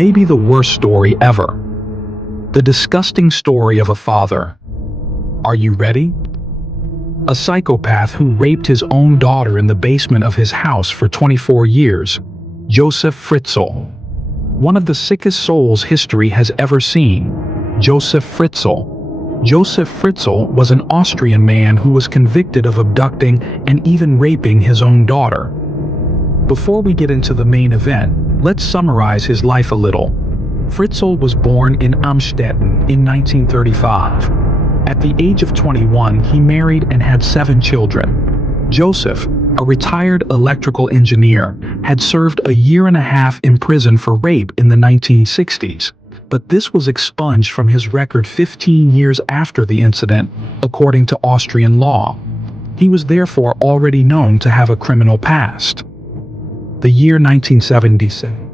maybe the worst story ever. The disgusting story of a father. Are you ready? A psychopath who raped his own daughter in the basement of his house for 24 years, Josef Fritzl. One of the sickest souls history has ever seen, Josef Fritzl. Josef Fritzl was an Austrian man who was convicted of abducting and even raping his own daughter. Before we get into the main event, let's summarize his life a little. Fritzl was born in Amstetten in 1935. At the age of 21, he married and had 7 children. Josef, a retired electrical engineer, had served a year and a half in prison for rape in the 1960s. But this was expunged from his record 15 years after the incident, according to Austrian law. He was therefore already known to have a criminal past. The year 1977.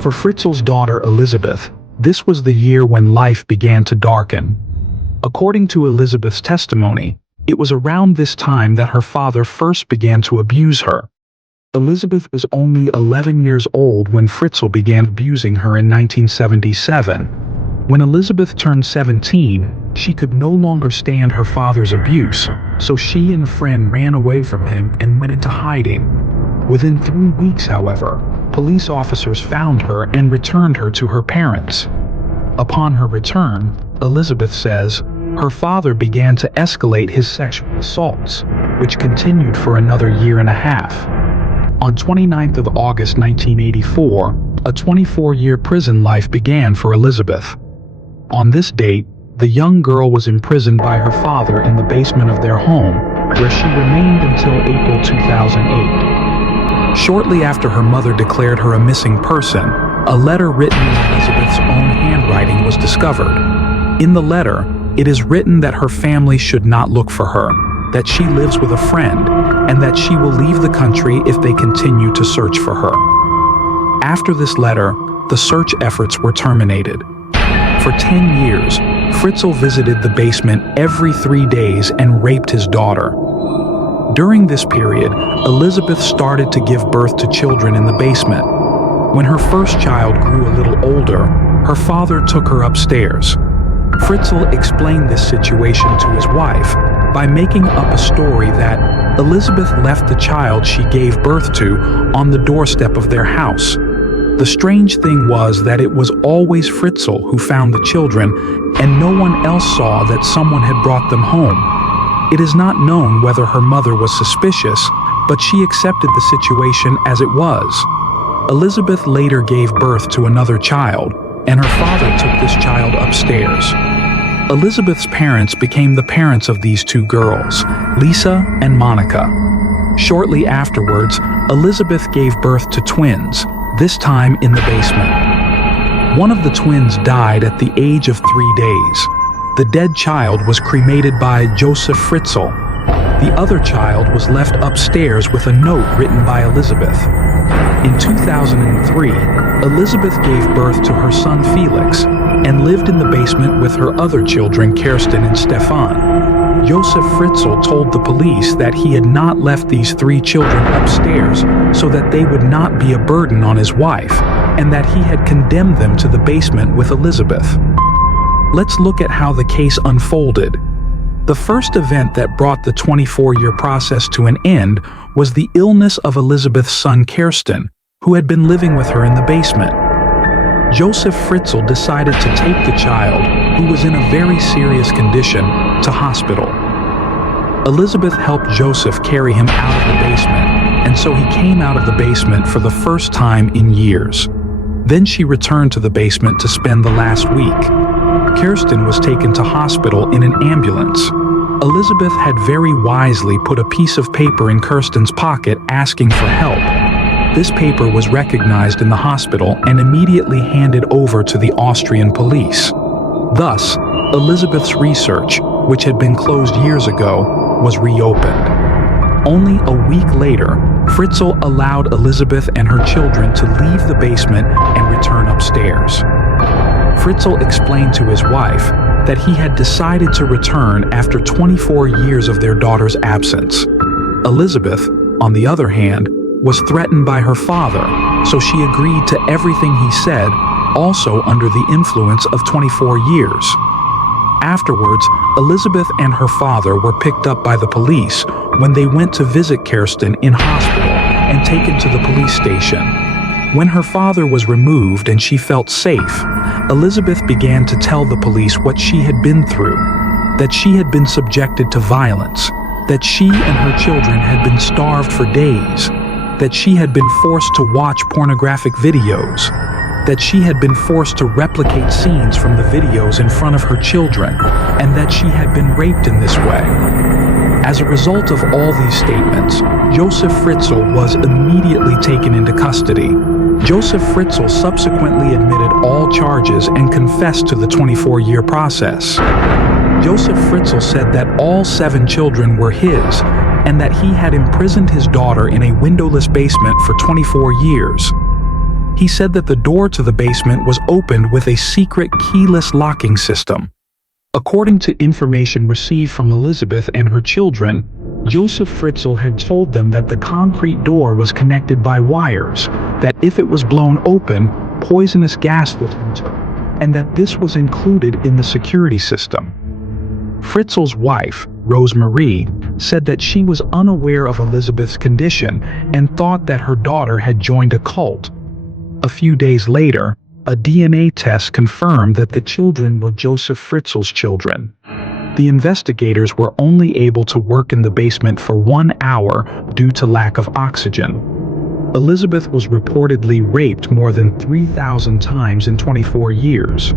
For Fritzl's daughter Elizabeth, this was the year when life began to darken. According to Elizabeth's testimony, it was around this time that her father first began to abuse her. Elizabeth was only 11 years old when Fritzl began abusing her in 1977. When Elizabeth turned 17, she could no longer stand her father's abuse, so she and a friend ran away from him and went into hiding. Within 3 weeks, however, police officers found her and returned her to her parents. Upon her return, Elizabeth says, her father began to escalate his sexual assaults, which continued for another year and a half. On 29th of August 1984, a 24-year prison life began for Elizabeth. On this date, the young girl was imprisoned by her father in the basement of their home, where she remained until April 2008. Shortly after her mother declared her a missing person, a letter written in Elizabeth's own handwriting was discovered. In the letter, it is written that her family should not look for her, that she lives with a friend, and that she will leave the country if they continue to search for her. After this letter, the search efforts were terminated. For 10 years, Fritzl visited the basement every 3 days and raped his daughter. During this period, Elizabeth started to give birth to children in the basement. When her first child grew a little older, her father took her upstairs. Fritzl explained this situation to his wife by making up a story that Elizabeth left the child she gave birth to on the doorstep of their house. The strange thing was that it was always Fritzl who found the children, and no one else saw that someone had brought them home. It is not known whether her mother was suspicious, but she accepted the situation as it was. Elizabeth later gave birth to another child, and her father took this child upstairs. Elizabeth's parents became the parents of these 2 girls, Lisa and Monica. Shortly afterwards, Elizabeth gave birth to twins, this time in the basement. One of the twins died at the age of 3 days. The dead child was cremated by Josef Fritzl. The other child was left upstairs with a note written by Elizabeth. In 2003, Elizabeth gave birth to her son Felix and lived in the basement with her other children Kirsten and Stefan. Josef Fritzl told the police that he had not left these 3 children upstairs so that they would not be a burden on his wife, and that he had condemned them to the basement with Elizabeth. Let's look at how the case unfolded. The first event that brought the 24-year process to an end was the illness of Elizabeth's son Kirsten, who had been living with her in the basement. Josef Fritzl decided to take the child, who was in a very serious condition, to hospital. Elizabeth helped Josef carry him out of the basement, and so he came out of the basement for the first time in years. Then she returned to the basement to spend the last week. Kirsten was taken to hospital in an ambulance. Elizabeth had very wisely put a piece of paper in Kirsten's pocket asking for help. This paper was recognized in the hospital and immediately handed over to the Austrian police. Thus, Elizabeth's research, which had been closed years ago, was reopened. Only a week later, Fritzl allowed Elizabeth and her children to leave the basement and return upstairs. Fritzl explained to his wife that he had decided to return after 24 years of their daughter's absence. Elizabeth, on the other hand, was threatened by her father, so she agreed to everything he said, also under the influence of 24 years. Afterwards, Elizabeth and her father were picked up by the police when they went to visit Kirsten in hospital and taken to the police station. When her father was removed and she felt safe, Elizabeth began to tell the police what she had been through, that she had been subjected to violence, that she and her children had been starved for days, that she had been forced to watch pornographic videos, that she had been forced to replicate scenes from the videos in front of her children, and that she had been raped in this way. As a result of all these statements, Josef Fritzl was immediately taken into custody. Josef Fritzl subsequently admitted all charges and confessed to the 24-year process. Josef Fritzl said that all 7 children were his, and that he had imprisoned his daughter in a windowless basement for 24 years. He said that the door to the basement was opened with a secret keyless locking system. According to information received from Elizabeth and her children, Josef Fritzl had told them that the concrete door was connected by wires, that if it was blown open, poisonous gas would enter, and that this was included in the security system. Fritzl's wife, Rosemarie, said that she was unaware of Elizabeth's condition and thought that her daughter had joined a cult. A few days later, a DNA test confirmed that the children were Josef Fritzl's children. The investigators were only able to work in the basement for 1 hour due to lack of oxygen. Elizabeth was reportedly raped more than 3,000 times in 24 years.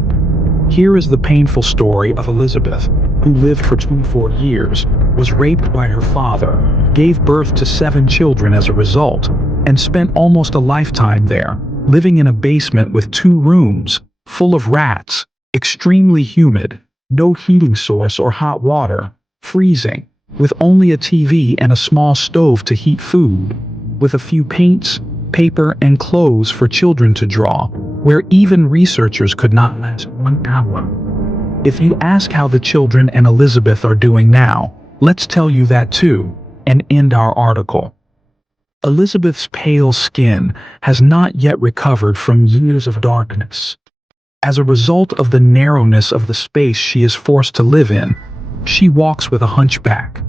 Here is the painful story of Elizabeth, who lived for 24 years, was raped by her father, gave birth to 7 children as a result, and spent almost a lifetime there, living in a basement with 2 rooms, full of rats, extremely humid, no heating source or hot water, freezing, with only a TV and a small stove to heat food, with a few paints, paper, and clothes for children to draw, where even researchers could not last 1 hour. If you ask how the children and Elizabeth are doing now, let's tell you that too, and end our article. Elizabeth's pale skin has not yet recovered from years of darkness. As a result of the narrowness of the space she is forced to live in, she walks with a hunchback.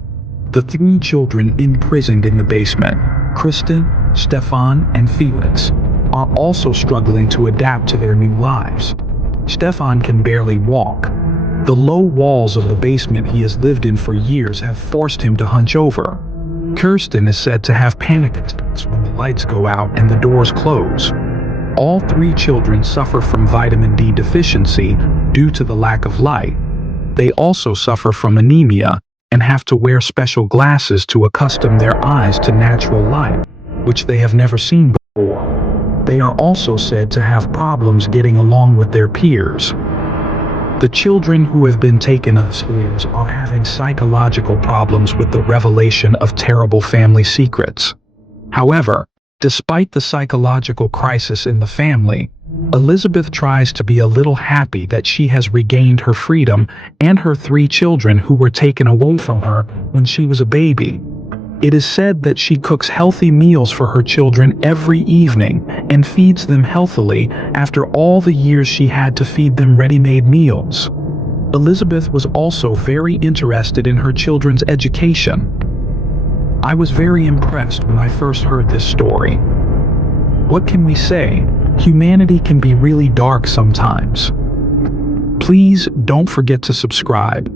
The 3 children imprisoned in the basement, Kristen, Stefan, and Felix, are also struggling to adapt to their new lives. Stefan can barely walk. The low walls of the basement he has lived in for years have forced him to hunch over. Kirsten is said to have panic attacks when the lights go out and the doors close. All 3 children suffer from vitamin D deficiency due to the lack of light. They also suffer from anemia and have to wear special glasses to accustom their eyes to natural light, which they have never seen before. They are also said to have problems getting along with their peers. The children who have been taken upstairs are having psychological problems with the revelation of terrible family secrets. However, despite the psychological crisis in the family, Elizabeth tries to be a little happy that she has regained her freedom and her 3 children who were taken away from her when she was a baby. It is said that she cooks healthy meals for her children every evening and feeds them healthily after all the years she had to feed them ready-made meals. Elizabeth was also very interested in her children's education. I was very impressed when I first heard this story. What can we say? Humanity can be really dark sometimes. Please don't forget to subscribe.